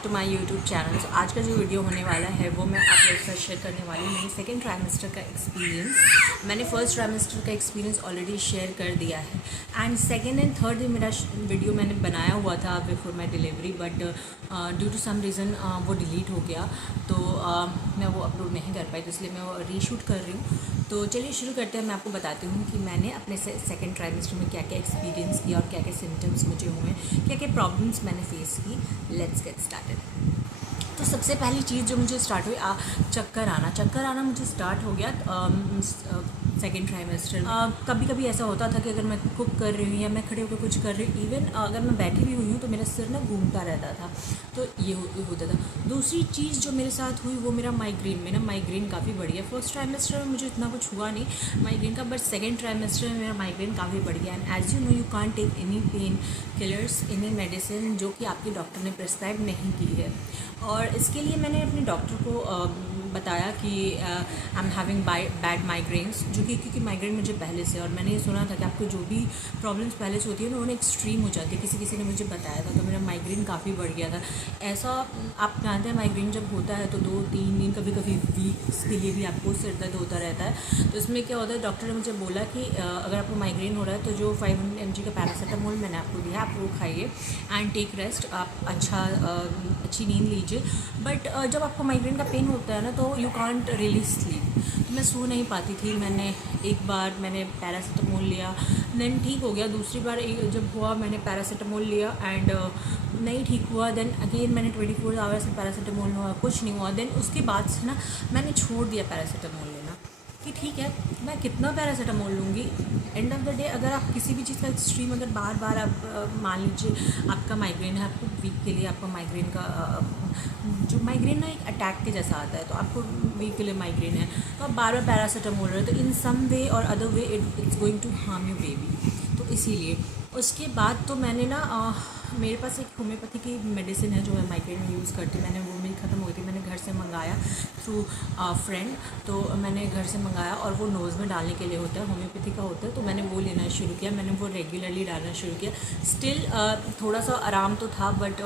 Back to my YouTube channel. So आज का जो वीडियो होने वाला है वो मैं आप लोग के साथ शेयर करने वाली हूँ मेरी सेकेंड ट्राइमेस्टर का एक्सपीरियंस। मैंने फर्स्ट ट्राइमेस्टर का एक्सपीरियंस ऑलरेडी शेयर कर दिया है एंड सेकेंड एंड थर्ड भी मेरा वीडियो मैंने बनाया हुआ था before my delivery, but due to some reason वो डिलीट हो गया, तो मैं वो अपलोड नहीं कर पाई, तो इसलिए मैं वो रीशूट कर रही हूँ। तो चलिए शुरू करते हैं। मैं आपको बताती हूँ कि मैंने अपने सेकेंड ट्राइमेस्टर में क्या क्या एक्सपीरियंस किया और क्या क्या सिम्टम्स मुझे हुए, क्या क्या प्रॉब्लम्स मैंने फेस की। Let's get started. तो सबसे पहली चीज़ जो मुझे स्टार्ट हुई, चक्कर आना मुझे स्टार्ट हो गया सेकेंड ट्राइमेस्टर। कभी कभी ऐसा होता था कि अगर मैं कुक कर रही हूँ या मैं खड़े होकर कुछ कर रही हूँ, इवन अगर मैं बैठी भी हुई हूँ तो मेरा सिर ना घूमता रहता था, तो ये होता था। दूसरी चीज़ जो मेरे साथ हुई वो मेरा माइग्रेन काफ़ी बढ़ गया। फर्स्ट ट्राइमेस्टर में मुझे इतना कुछ हुआ नहीं माइग्रेन का, बट सेकेंड ट्राइमेस्टर में मेरा माइग्रेन काफ़ी बढ़ गया। And as you know, you can't take any pain killers, any medicine जो कि आपके डॉक्टर ने प्रिस्क्राइब नहीं की है। और इसके लिए मैंने अपने डॉक्टर को बताया कि I am having bad migraines, जो कि क्योंकि माइग्रेन मुझे पहले से, और मैंने ये सुना था कि आपको जो भी प्रॉब्लम्स पहले से होती है ना, उन्हें एक्सट्रीम हो जाती है। किसी ने मुझे बताया था, तो मेरा माइग्रेन काफ़ी बढ़ गया था। ऐसा आप जानते हैं, माइग्रेन जब होता है तो 2-3 दिन, कभी कभी वीक्स के लिए भी आपको सिर दर्द होता रहता है। तो इसमें क्या होता है, डॉक्टर ने मुझे बोला कि अगर आपको माइग्रेन हो रहा है तो जो 500 mg का पैरासीटामोल मैंने आपको दिया, आप वो खाइए एंड टेक रेस्ट, आप अच्छी नींद लीजिए। बट जब आपको माइग्रेन का पेन होता है ना, तो यू कांट रियली स्लीप। तो मैं सो नहीं पाती थी। एक बार मैंने पैरासीटामोल लिया, देन ठीक हो गया। दूसरी बार जब हुआ, मैंने पैरासीटामोल लिया एंड नहीं ठीक हुआ। देन अगेन मैंने 24 आवर्स में पैरासीटामोल हुआ, कुछ नहीं हुआ। देन उसके बाद से ना मैंने छोड़ दिया पैरासीटामोल लेना कि ठीक है, मैं कितना पैरासीटामोल लूँगी। एंड ऑफ द डे अगर आप किसी भी चीज़ का एक्सट्रीम, अगर बार बार आप मान लीजिए आपका माइग्रेन है, आपको वीक के लिए आपका माइग्रेन का जो माइग्रेन ना एक अटैक के जैसा आता है, तो आपको वीक के लिए माइग्रेन है, तो आप बार बार पैरासीटामोल रहे हो, तो इन सम वे और other way it's going to harm you baby. तो इसीलिए उसके बाद तो मैंने ना मेरे पास एक होम्योपैथी की मेडिसिन है जो मैं माइग्रेन में यूज़ करती हूँ। मैंने वो मेरी ख़त्म हो गई थी, मैंने घर से मंगाया थ्रू फ्रेंड। तो मैंने घर से मंगाया और वो नोज़ में डालने के लिए होता है, होम्योपैथी का होता है। तो मैंने वो लेना शुरू किया, मैंने वो रेगुलरली डालना शुरू किया। स्टिल थोड़ा सा आराम तो था, बट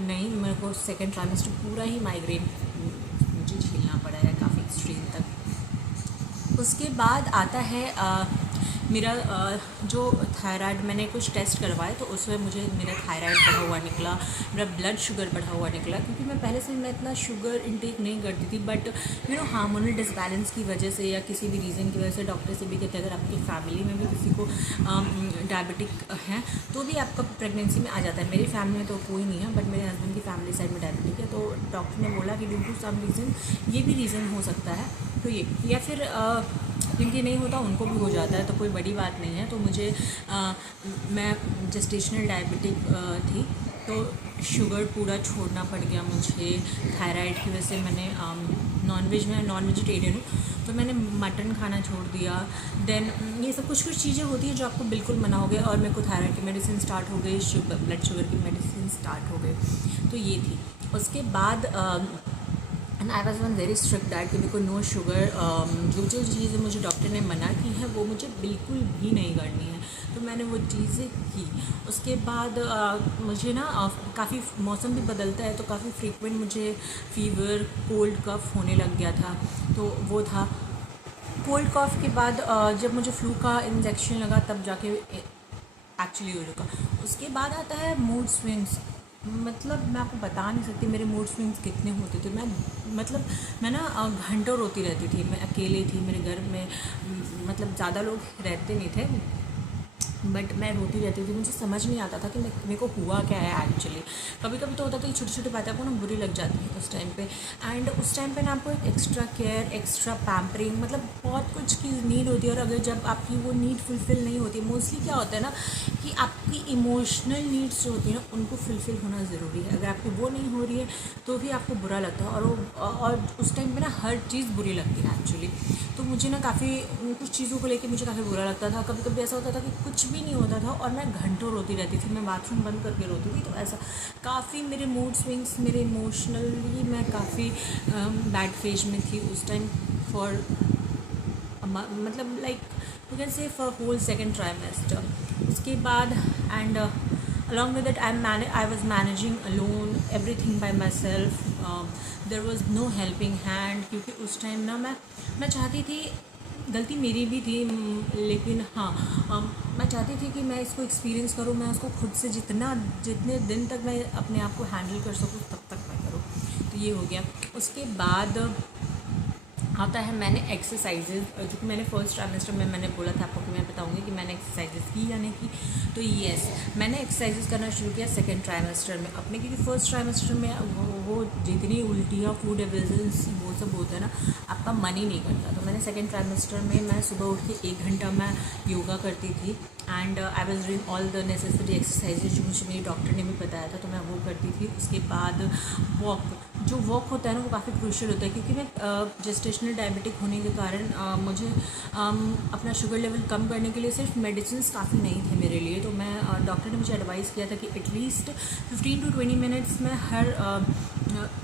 नहीं, मेरे को सेकेंड ट्राइमेस्टर पूरा ही माइग्रेन मुझे झेलना पड़ा है काफ़ी एक्सट्रीम तक। उसके बाद आता है मेरा जो थायराइड, मैंने कुछ टेस्ट करवाए तो उसमें मुझे मेरा थायराइड बढ़ा हुआ निकला, मेरा ब्लड शुगर बढ़ा हुआ निकला। क्योंकि मैं पहले से मैं इतना शुगर इंटेक नहीं करती थी, but you know hormonal disbalance की वजह से या किसी भी रीज़न की वजह से डॉक्टर से भी कहते हैं अगर आपकी फैमिली में भी किसी को डायबिटिक है तो भी आपका प्रेगनेंसी में आ जाता है। मेरी फैमिली में तो कोई नहीं है, बट मेरे हस्बैंड की फैमिली साइड में डायबिटिक है। तो डॉक्टर ने बोला कि ड्यू टू सम रीज़न ये भी रीज़न हो सकता है, तो ये या फिर जिनकी नहीं होता उनको भी हो जाता है, तो कोई बड़ी बात नहीं है। तो मुझे मैं जेस्टेशनल डायबिटिक थी, तो शुगर पूरा छोड़ना पड़ गया मुझे थायराइड की वजह से। मैंने नॉन वेजिटेरियन हूँ, तो मैंने मटन खाना छोड़ दिया। देन ये सब कुछ चीज़ें होती हैं जो आपको बिल्कुल मना हो गया, और मेरे को थायराइड की मेडिसिन स्टार्ट हो गई, ब्लड शुगर की मेडिसिन स्टार्ट हो गई। तो ये थी। उसके बाद and I was one very strict diet कि मेरे को नो शुगर, जो चीज़ें मुझे डॉक्टर ने मना की है वो मुझे बिल्कुल भी नहीं करनी है, तो मैंने वो चीज़ें की। उसके बाद मुझे ना काफ़ी मौसम भी बदलता है, तो काफ़ी फ्रीक्वेंट मुझे फीवर, कोल्ड कफ होने लग गया था, तो वो था। कोल्ड कफ के बाद जब मुझे फ्लू का इंजेक्शन लगा तब जाके एक्चुअली वो रुका। उसके बाद आता है मूड स्विंग्स। मतलब मैं आपको बता नहीं सकती मेरे मूड स्विंग्स कितने होते थे। मैं ना घंटों रोती रहती थी। मैं अकेले थी मेरे घर में, मतलब ज़्यादा लोग रहते नहीं थे, बट मैं रोती रहती थी। मुझे समझ नहीं आता था कि मेरे को हुआ क्या है एक्चुअली। कभी कभी तो होता था कि छोटी छोटी बातें आपको ना बुरी लग जाती हैं उस टाइम पे, एंड उस टाइम पे ना आपको एक एक्स्ट्रा केयर, एक्स्ट्रा पैम्परिंग, मतलब बहुत कुछ की नीड होती है। और अगर जब आपकी वो नीड फुलफ़िल नहीं होती, मोस्टली क्या होता है ना कि आपकी इमोशनल नीड्स जो होती है ना उनको फुलफ़िल होना ज़रूरी है। अगर आपकी वो नहीं हो रही है तो भी आपको बुरा लगता है, और उस टाइम पे ना हर चीज़ बुरी लगती है एक्चुअली। तो मुझे ना काफ़ी कुछ चीज़ों को लेके मुझे काफ़ी बुरा लगता था। कभी कभी ऐसा होता था कि कुछ भी नहीं होता था और मैं घंटों रोती रहती थी, मैं बाथरूम बंद करके रोती थी। तो ऐसा काफ़ी मेरे मूड स्विंग्स, मेरे इमोशनली मैं काफ़ी बैड फेज में थी उस टाइम फॉर मतलब like you can say for whole second trimester. उसके बाद and along with that I was managing alone everything by myself. There was no helping hand, क्योंकि उस टाइम ना मैं चाहती थी, गलती मेरी भी थी, लेकिन हाँ, मैं चाहती थी कि मैं इसको एक्सपीरियंस करूँ, मैं उसको खुद से जितने दिन तक मैं अपने आप को हैंडल कर सकूँ तब तक मैं करूँ। तो ये हो गया। उसके बाद आता है मैंने एक्सरसाइजेज, जो कि मैंने फर्स्ट ट्राइमेस्टर में मैंने बोला था आपको कि मैं बताऊंगी कि मैंने एक्सरसाइजेज की या नहीं की। तो यस, मैंने एक्सरसाइजेज करना शुरू किया सेकंड ट्राइमेस्टर में अपने, क्योंकि फर्स्ट ट्राइमेस्टर में वो जितनी उल्टियाँ, फूड एवर्जन्स, वो सब होता है ना, आपका मन ही नहीं करता। तो मैंने सेकेंड ट्राइमेस्टर में मैं सुबह उठ के 1 घंटा मैं योगा करती थी, and I was doing all the necessary exercises जो मुझे मेरी डॉक्टर ने भी बताया था, तो मैं वो करती थी। उसके बाद जो वॉक होता है ना, वो काफ़ी क्रूशियल होता है, क्योंकि मैं जेस्टेशनल डायबिटिक होने के कारण मुझे अपना शुगर लेवल कम करने के लिए सिर्फ मेडिसिन काफ़ी नहीं थे मेरे लिए। तो मैं डॉक्टर ने मुझे एडवाइस किया था कि एटलीस्ट 15 to 20 मिनट्स में हर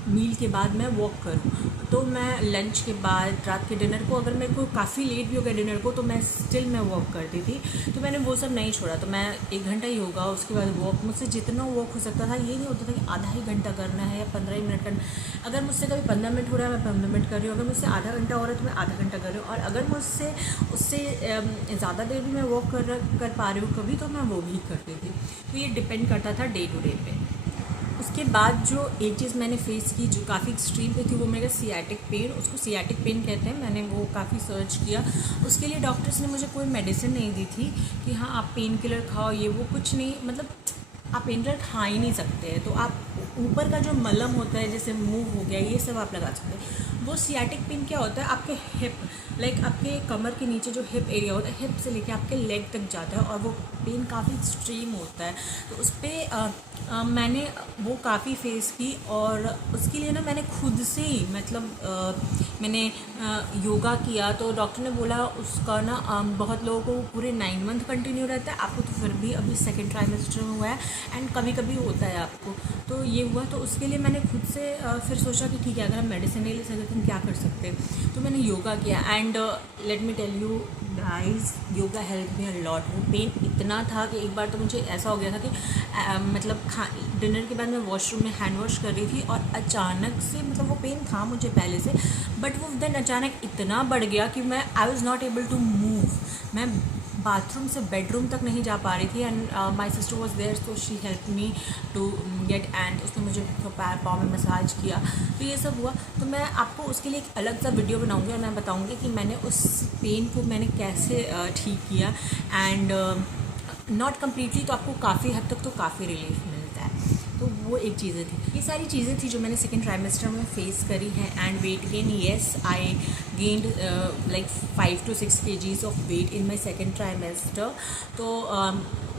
मील के बाद मैं वॉक करूँ। तो मैं लंच के बाद, रात के डिनर को, अगर मेरे को काफ़ी लेट भी हो गया डिनर को, तो मैं वॉक करती थी। तो मैंने वो सब नहीं छोड़ा। तो मैं 1 घंटा ही होगा, उसके बाद वॉक, मुझसे जितना वॉक हो सकता था। ये नहीं होता था कि आधा ही घंटा करना है या 15 मिनट करना। अगर मुझसे कभी 15 मिनट हो रहा है, मैं 15 मिनट कर रही हूँ। अगर मुझसे आधा घंटा हो रहा है, तो मैं आधा घंटा कर रही हूँ। और अगर मुझसे उससे ज़्यादा देर भी मैं वॉक कर पा रही हूँ कभी, तो मैं वो भी करती थी। तो ये डिपेंड करता था डे टू डे पे। उसके बाद जो एक चीज़ मैंने फेस की जो काफ़ी एक्सट्रीम पे थी, वो मेरा सियाटिक पेन, उसको सियाटिक पेन कहते हैं। मैंने वो काफ़ी सर्च किया। उसके लिए डॉक्टर्स ने मुझे कोई मेडिसिन नहीं दी थी कि हाँ आप पेन किलर खाओ, ये वो कुछ नहीं, मतलब आप पेन किलर खा ही नहीं सकते। तो आप ऊपर का जो मलहम होता है, जैसे मूव हो गया, ये सब आप लगा सकते हैं। वो सियाटिक पेन क्या होता है, आपके हिप, लाइक आपके कमर के नीचे जो हिप एरिया होता है, हिप से लेके आपके लेग तक जाता है, और वो पेन काफ़ी एक्सट्रीम होता है। तो उस पर मैंने वो काफ़ी फेस की, और उसके लिए ना मैंने खुद से ही, मतलब मैंने योगा किया। तो डॉक्टर ने बोला उसका ना बहुत लोगों को पूरे 9 मंथ कंटिन्यू रहता है, आपको तो फिर भी अभी सेकेंड ट्राइमेस्टर में हुआ है, एंड कभी कभी होता है आपको। तो ये हुआ, तो उसके लिए मैंने खुद से फिर सोचा कि ठीक है, अगर हम मेडिसिन नहीं ले सकते तो हम क्या कर सकते हैं। तो मैंने योगा किया, and let me tell you guys, yoga help me a lot. वो पेन इतना था कि एक बार तो मुझे ऐसा हो गया था कि मतलब डिनर के बाद मैं वॉशरूम में हैंड वॉश कर रही थी, और अचानक से, मतलब वो पेन था मुझे पहले से, बट वो देन अचानक इतना बढ़ गया कि I was not able to move. मैं बाथरूम से बेडरूम तक नहीं जा पा रही थी, and my sister was there, so she help me to get, and उसने मुझे पैर पाँव में मसाज किया। तो ये सब हुआ। तो मैं आपको उसके लिए एक अलग सा वीडियो बनाऊंगी, और मैं बताऊंगी कि मैंने उस पेन को मैंने कैसे ठीक किया, एंड नॉट कम्प्लीटली, तो आपको काफ़ी हद तक तो काफ़ी रिलीफ मिलता है। तो वो एक चीज़ें थी, ये सारी चीज़ें थी जो मैंने सेकेंड ट्राइमेस्टर में फेस करी हैं। And weight gain, yes, I gained like 5 to 6 kgs of weight in my second trimester. तो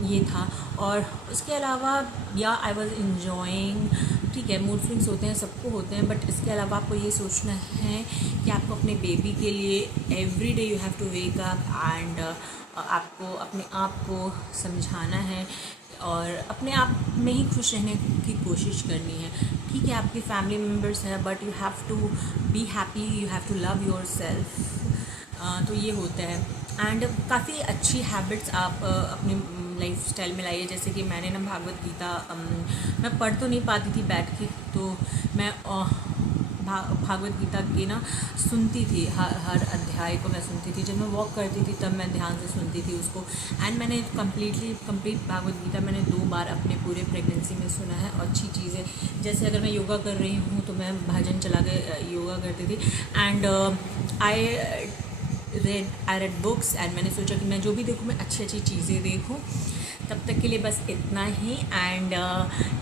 ये था। और उसके अलावा या आई वॉज इन्जॉइंग, ठीक है, मूड स्विंग्स होते हैं, सबको होते हैं, बट इसके अलावा आपको ये सोचना है कि आपको अपने बेबी के लिए every day you have to wake up, and आपको अपने आप को समझाना है, और अपने आप में ही खुश रहने की कोशिश करनी है। ठीक है, आपकी फैमिली मेम्बर्स हैं, but you have to be happy, you have to love yourself. तो ये होता है। एंड काफ़ी अच्छी हैबिट्स आप अपनी लाइफ स्टाइल में लाइए। जैसे कि मैंने ना भागवत गीता, मैं पढ़ तो नहीं पाती थी बैठ के, तो मैं भागवत गीता की ना सुनती थी, हर अध्याय को मैं सुनती थी। जब मैं वॉक करती थी तब मैं ध्यान से सुनती थी उसको, एंड मैंने कंप्लीट भागवत गीता मैंने 2 बार अपने पूरे प्रेगनेंसी में सुना है। और अच्छी चीज़ें, जैसे अगर मैं योगा कर रही हूँ तो मैं भजन चला के योगा करती थी। And I read books, and मैंने सोचा कि मैं जो भी देखूँ मैं अच्छी अच्छी चीज़ें देखूँ। तब तक के लिए बस इतना ही। And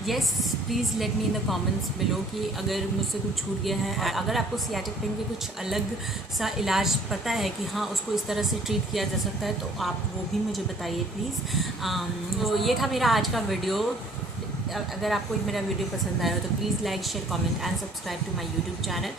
yes, please let me in the comments below कि अगर मुझसे कुछ छूट गया है, और अगर आपको सियाटिक पेन के कुछ अलग सा इलाज पता है कि हाँ उसको इस तरह से ट्रीट किया जा सकता है, तो आप वो भी मुझे बताइए प्लीज़। तो ये था मेरा आज का वीडियो। अगर आपको मेरा वीडियो पसंद आया हो तो please like, share, comment and subscribe to my YouTube channel.